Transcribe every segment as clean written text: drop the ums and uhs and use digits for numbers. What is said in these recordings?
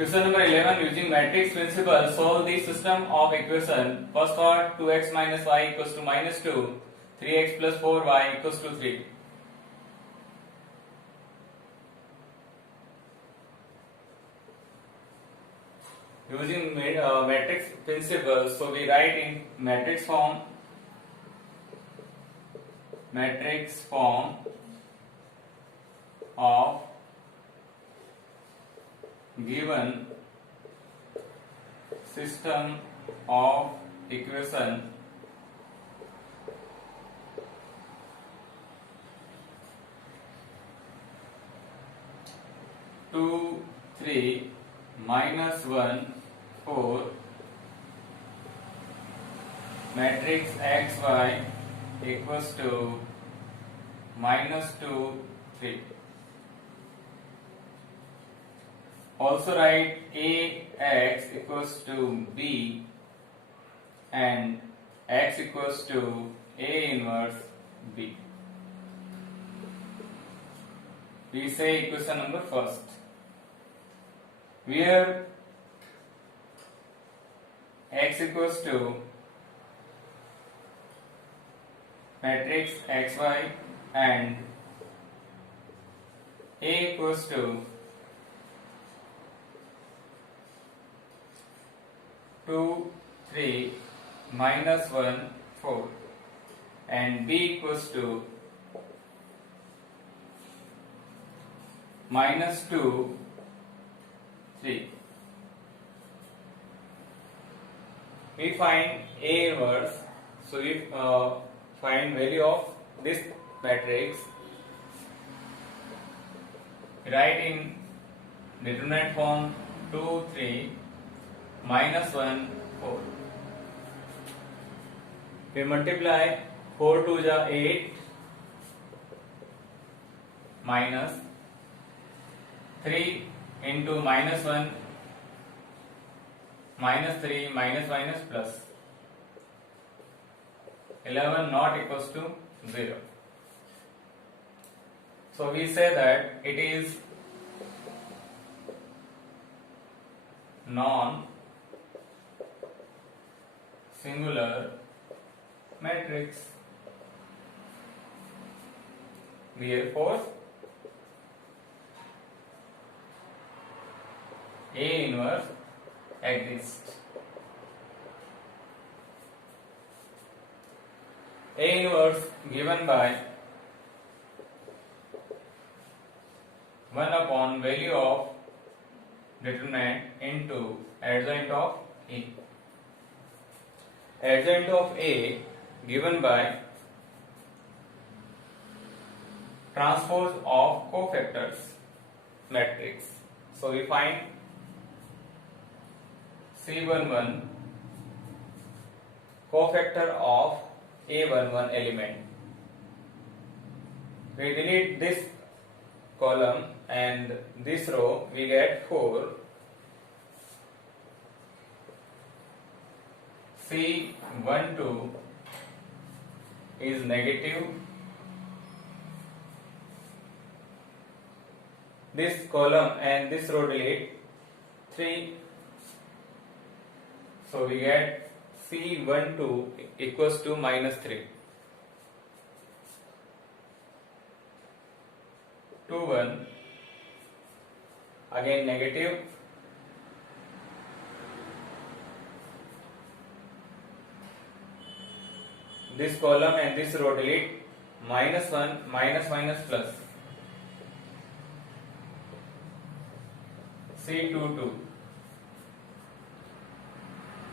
Question number 11. Using matrix principle, solve the system of equation. First part, 2x minus y equals to minus 2, 3x plus 4y equals to 3. Using matrix principle, so we write in matrix form of given system of equation two, 3, minus 1, 4, matrix xy equals to minus 2, 3. Also write Ax equals to b and x equals to A inverse b. We say equation number first, where x equals to matrix xy and A equals to 2, 3, minus 1, 4 and b equals to minus 2, 3. We find A inverse, so we find value of this matrix. Write in determinant form 2, 3, minus 1, 4. We multiply 4 to the 8 minus 3 into minus 1 minus 3 minus plus 11 not equals to 0. So we say that it is non singular matrix. Therefore, A inverse exists. A inverse given by 1 upon value of determinant into adjoint of A. Adjoint of A given by transpose of cofactors matrix. So we find C11 cofactor of A11 element. We delete this column and this row, we get 4. C12 is negative. This column and this row delete 3. So we get C12 equals to minus 3. 21 again negative. This column and this row delete minus 1 minus plus C22.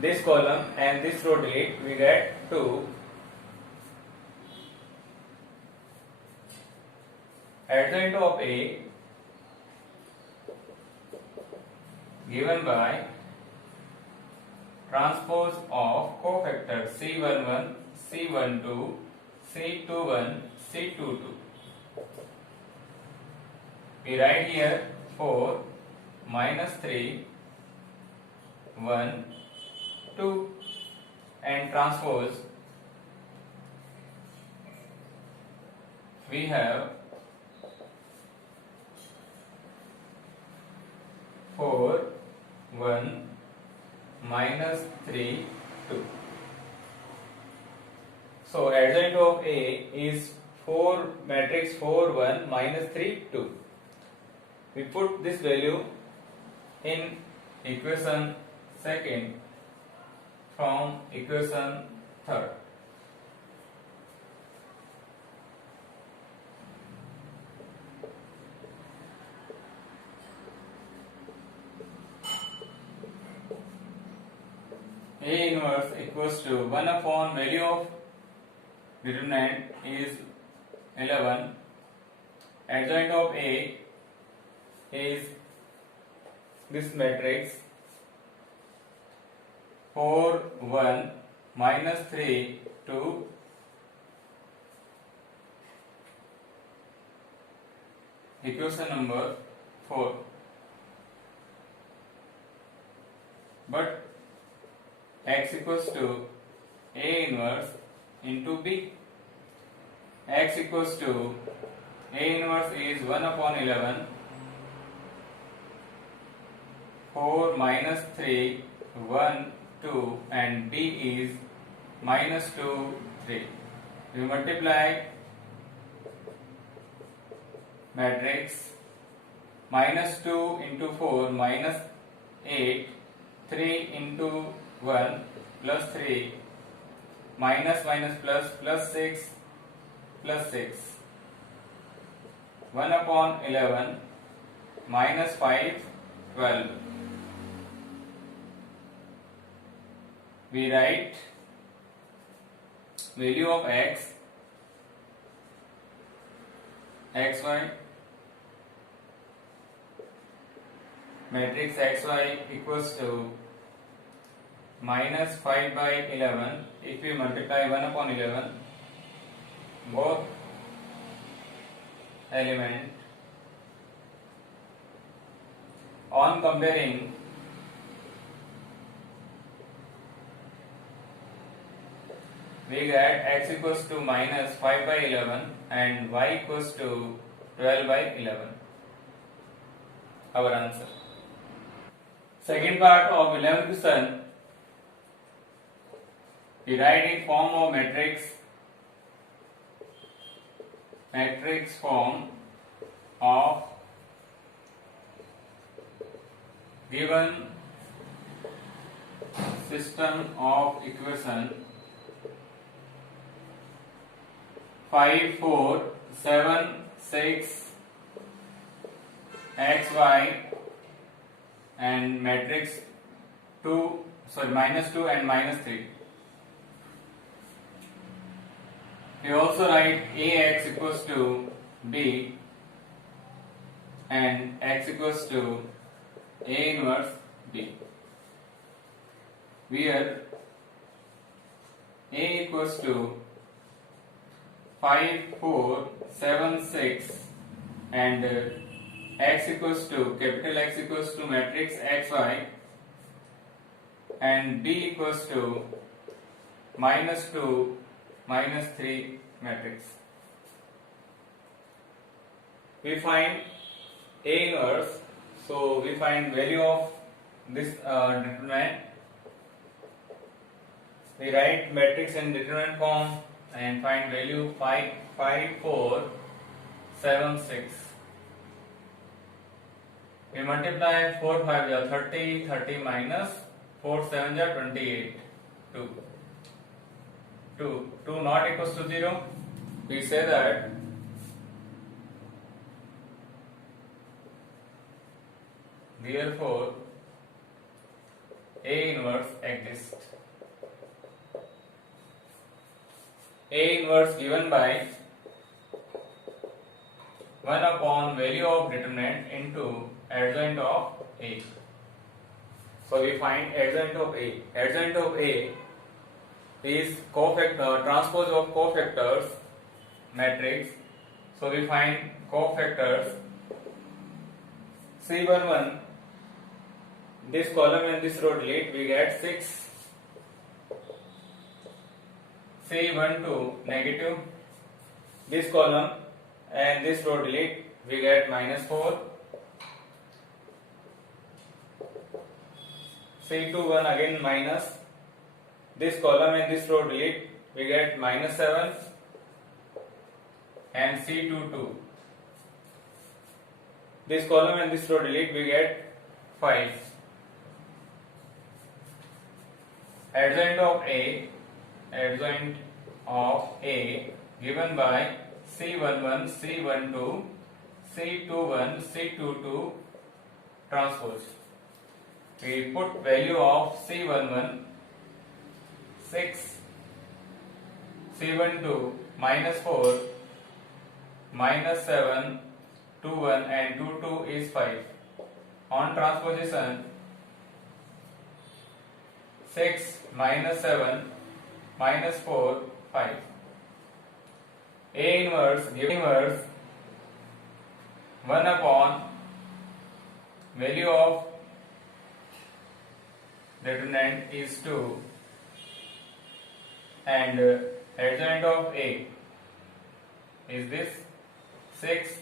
This column and this row delete, we get 2. Adjoint of A given by transpose of cofactors C11, C12, C21, C22. We write here 4 minus 3, 1, 2 and transpose. We have 4 1 minus 3 2. So adjoint of A is 4 matrix 4 1 minus 3 2. We put this value in equation second from equation third. A inverse equals to 1 upon value of determinant is 11. Adjoint of A is this matrix 4 1 minus 3 2. Equation number 4. But x equals to A inverse into B. X equals to A inverse is 1 upon 11, 4 minus 3, 1, 2, and B is minus 2, 3. We multiply matrix minus 2 into 4 minus 8, 3 into 1 plus 3 minus minus plus 6 plus 6 1 upon 11 minus 5 12. We write value of x xy matrix xy equals to minus 5 by 11. If we multiply 1 upon 11 both element, on comparing we get x equals to minus 5 by 11 and y equals to 12 by 11. Our answer. Second part of 11th question, we write in form of matrix form of given system of equation 5 4 7 6 xy and matrix minus 2 and minus 3. We also write Ax equals to B and x equals to A inverse B, where A equals to 5 4 7 6 and x equals to capital X equals to matrix xy and B equals to minus 2 minus 3 matrix. We find A inverse, so we find value of this determinant. We write matrix in determinant form and find value 5 4 7 6. We multiply 4 5 is 30, 30 minus 4 7 is 28, 2. 2 not equals to 0. We say that therefore A inverse exists. A inverse given by 1 upon value of determinant into adjoint of A. So we find adjoint of A. Adjoint of A is transpose of cofactors matrix. So we find cofactors C11, this column and this row delete, we get 6. C12 negative, this column and this row delete, we get minus 4. C21 again minus this column and this row delete, we get minus 7 and C22. This column and this row delete, we get 5. Adjoint of A given by C11, C12, C21, C22 transpose. We put value of C11 6, C12 minus 4, minus 7, 21 and 22 is 5. On transposition 6 minus 7 minus 4 5. A inverse give inverse 1 upon value of determinant is 2 and adjoint of A is this 6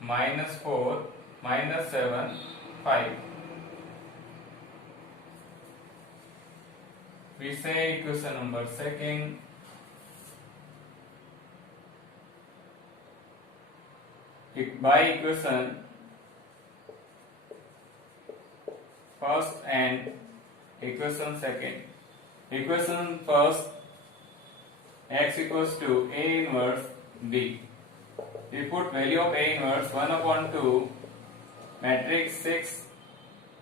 minus 4 minus 7 5. We say equation number second. By equation first and equation second. Equation first, x equals to A inverse B. We put value of A inverse 1 upon 2 matrix 6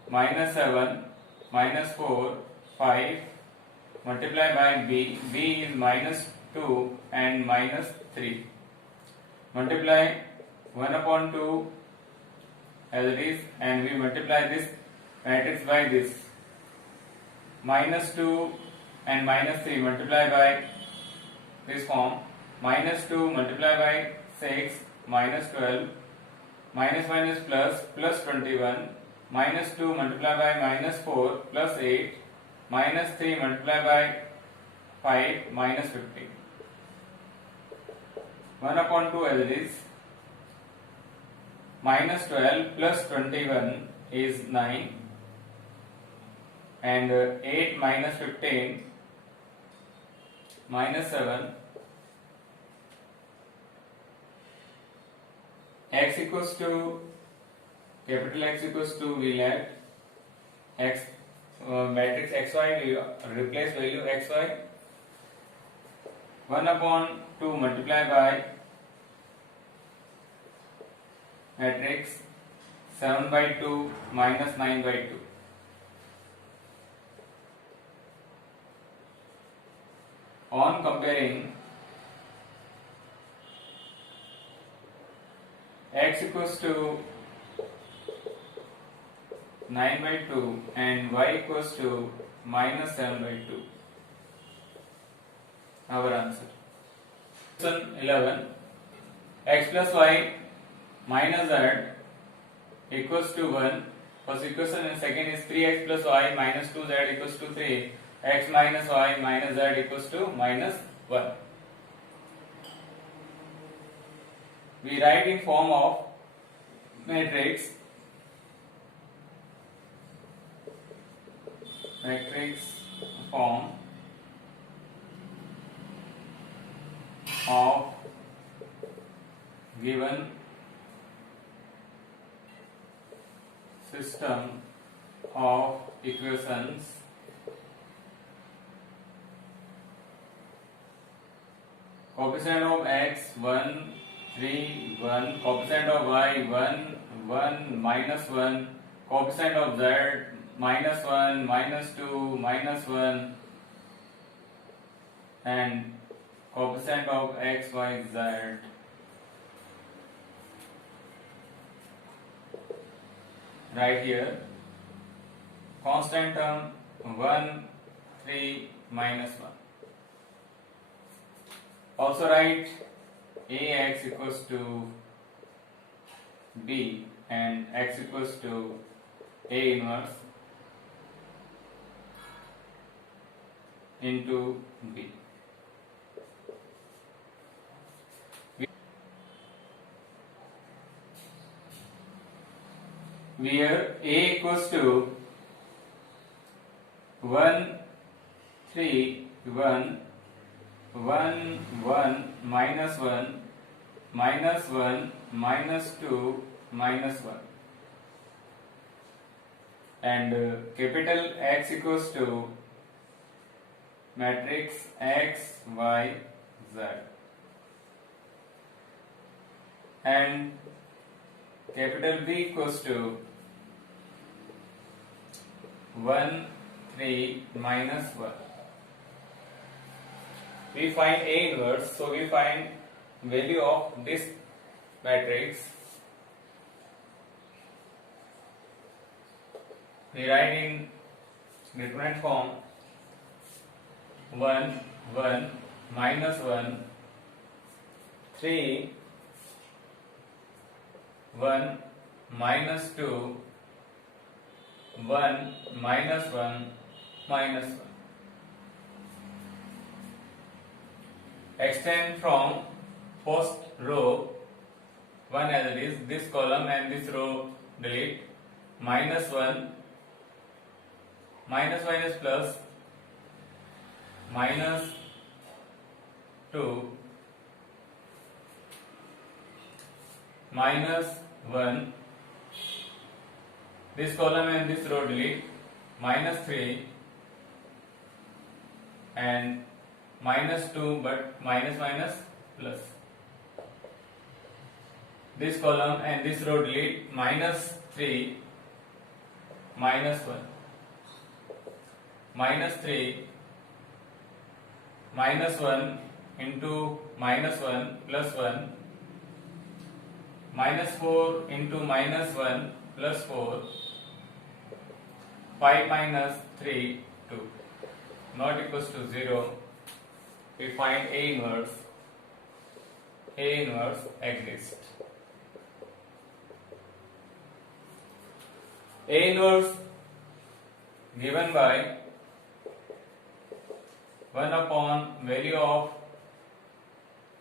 minus 7 minus 4 5 multiply by B. B is minus 2 and minus 3. Multiply 1 upon 2 as it is and we multiply this matrix by this. Minus 2 and minus 3 multiply by this form. Minus 2 multiply by 6 minus 12 minus minus plus plus 21 minus 2 multiply by minus 4 plus 8 minus 3 multiply by 5 minus 50. 1 upon 2 as it is. Minus 12 plus 21 is 9 and 8 minus 15 minus 7. X equals to capital X equals to, we let x matrix xy, we replace value xy. 1 upon 2 multiply by matrix 7 by 2 minus 9 by 2. On comparing, x equals to 9 by 2 and y equals to minus 7 by 2. Our answer. Question 11. X plus y minus z equals to 1. First equation and second is 3x plus y minus 2z equals to 3. X minus y minus z equals to minus 1. We write in form of matrix form of given system of equations coefficient of x 1 3 1 coefficient of y 1 1 minus 1 coefficient of z minus 1 minus 2 minus 1 and coefficient of x y z. Right here constant term 1 3 minus 1. Also write ax equals to b and x equals to a inverse into b. Where a equals to 1 3 1 1 1 minus 1 minus 1 minus 2 minus 1, and capital X equals to matrix X Y Z, and capital B equals to 1 3 minus 1. We find A inverse, so we find value of this matrix. We write in determinant form 1 1 minus 1 3 1 minus 2 1 minus 1 minus 1. Extend from first row 1 as it is, this column and this row delete, minus 1 minus minus plus minus 2 minus 1, this column and this row delete, minus 3 and minus 2, but minus minus plus, this column and this row delete, minus 3 minus 1, minus 3 minus 1 into minus 1 plus 1, minus 4 into minus 1 plus 4, 5 minus 3 2, not equals to 0. We find A inverse. A inverse exists. A inverse given by 1 upon value of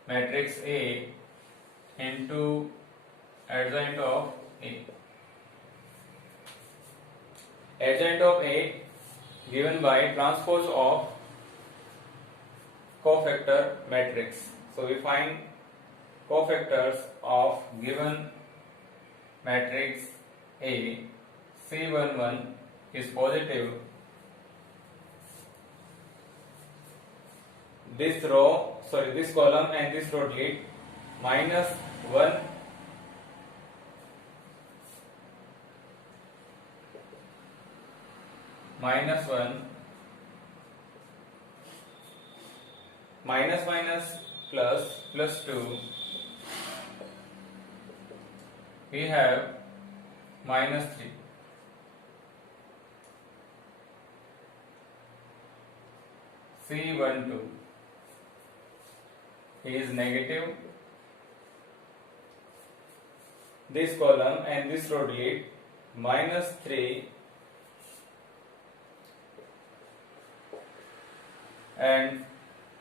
matrix A into adjoint of A. Adjoint of A given by transpose of cofactor matrix. So we find cofactors of given matrix A. C11 is positive. This column and this row delete, minus 1 minus 1 minus minus plus 2, we have minus 3. C12 is negative. This column and this row delete, minus 3 and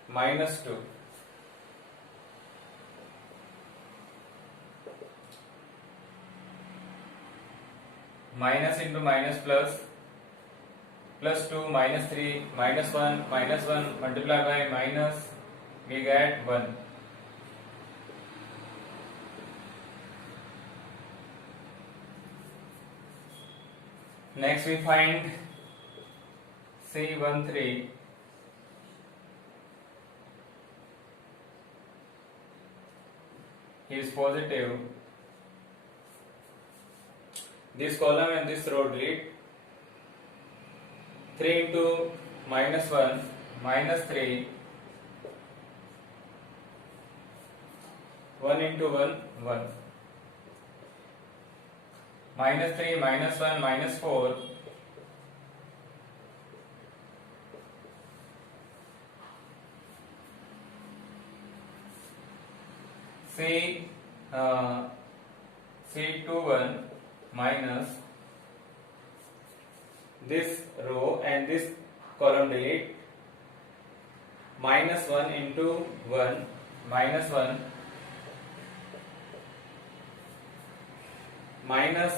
minus 2. Minus into minus plus, plus 2 minus 3 minus 1 multiply by minus, we get 1. Next we find C13 is positive. This column and this row delete, 3 into minus 1 minus 3, 1 into 1 1, minus 3 minus 1 minus 4, C21 minus this row and this column delete, minus 1 into 1 minus 1, minus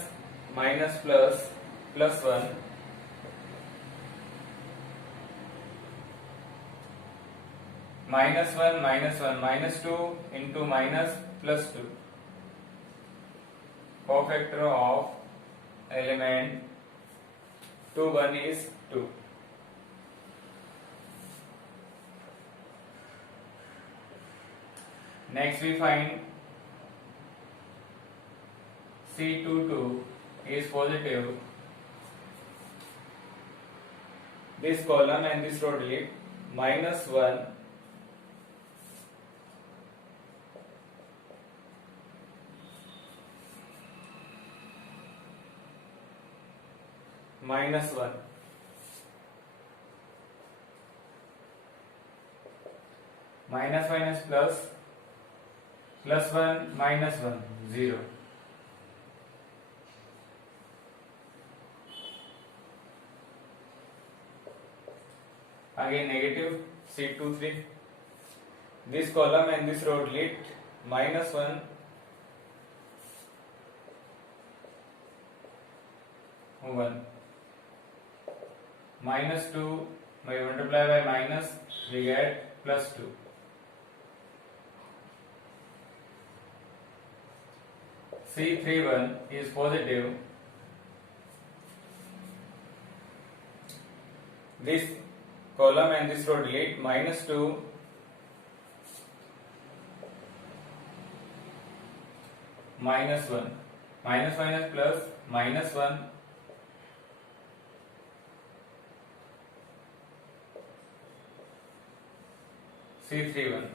minus plus 1, minus 2 into minus plus 2. Cofactor of element 2 1 is 2. Next we find C22 is positive. This column and this row delete. Minus 1 minus 1 minus plus plus 1 minus 1 0. Again negative C23. This column and this row delete. Minus 1 1 minus 2 by multiply by minus we get plus 2. C31 is positive. This column and this row delete. Minus 2 minus 1 minus plus minus 1 C31.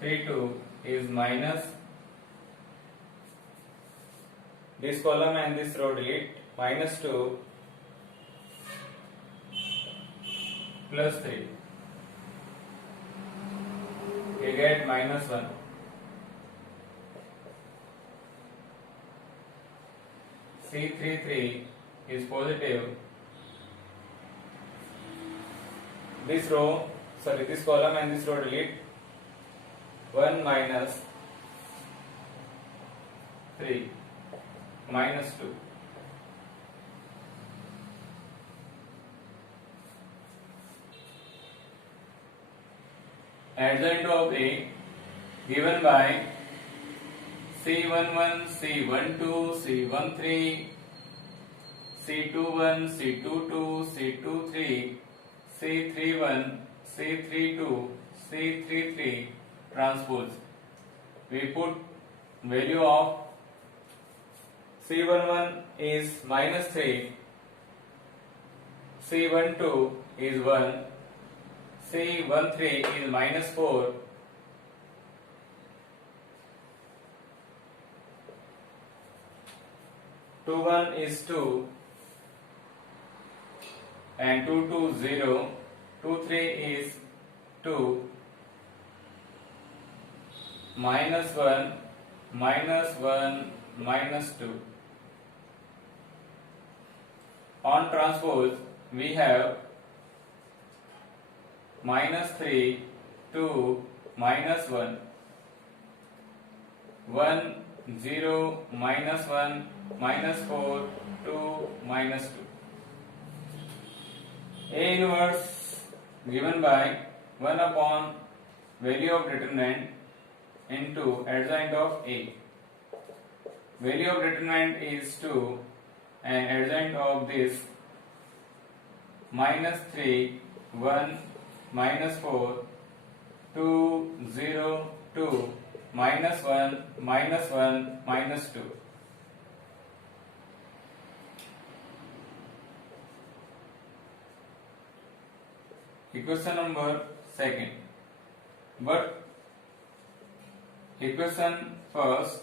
C32 is minus. This column and this row delete. Minus 2 plus 3. We get minus 1. C33 is positive. This column and this row delete. 1 minus 3 minus 2. Adjoint of A given by C11, C12, C13, C21, C22, C23, C31, C32, C33 transpose. We put value of C11 is minus 3, C12 is 1, C13 is minus 4, two one is 2, and 2 2 0, 2 3 is 2, minus 1 minus 2. On transpose we have minus 3 2 minus 1 1 0 minus 1 minus 4 2 minus 2. A inverse given by 1 upon value of determinant into adjoint of A. Value of determinant is 2 and adjoint of this minus 3 1 minus 4 2 0 2 minus 1 minus 1 minus 2. Equation number second. But equation first,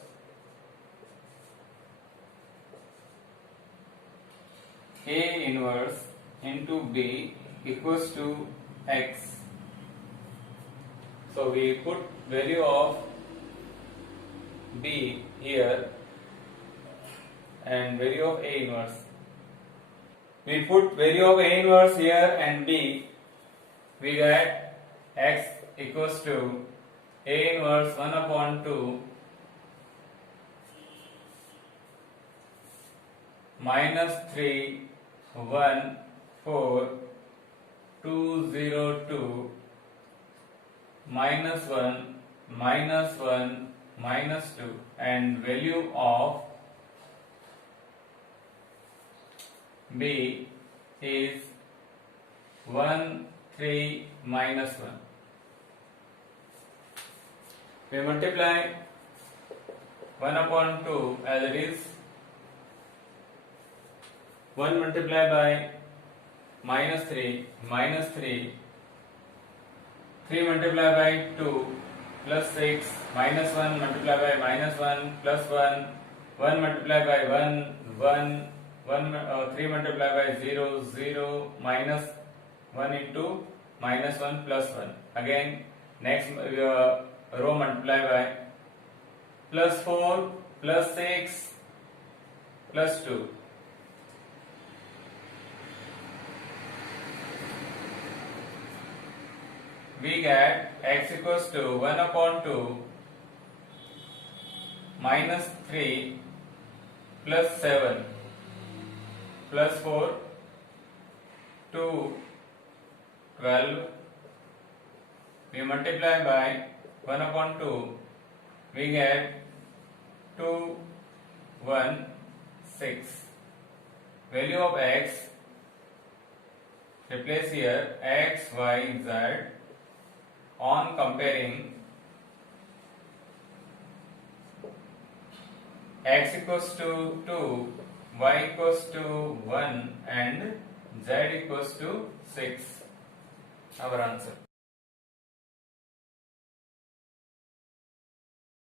A inverse into B equals to X. So we put value of B here and value of A inverse. We put value of A inverse here and B. We get X equals to A inverse 1 upon 2 minus 3 14202 minus 1 minus 1 minus 2, and value of B is 1 3 minus 1. We multiply 1 upon 2 as it is. 1 multiplied by minus 3 minus 3, 3 multiplied by 2 plus 6, minus 1 multiplied by minus 1 plus 1, 1 multiplied by 1 3 multiplied by 0 0, minus 1 into minus 1 plus 1. Again next row multiply by plus 4 plus 6 plus 2. We get x equals to 1 upon 2 minus 3 plus 7 plus 4 2 12. We multiply by 1 upon 2, we get 2 1 6. Value of x, replace here x y z. On comparing, x equals to 2, y equals to 1 and z equals to 6. Our answer.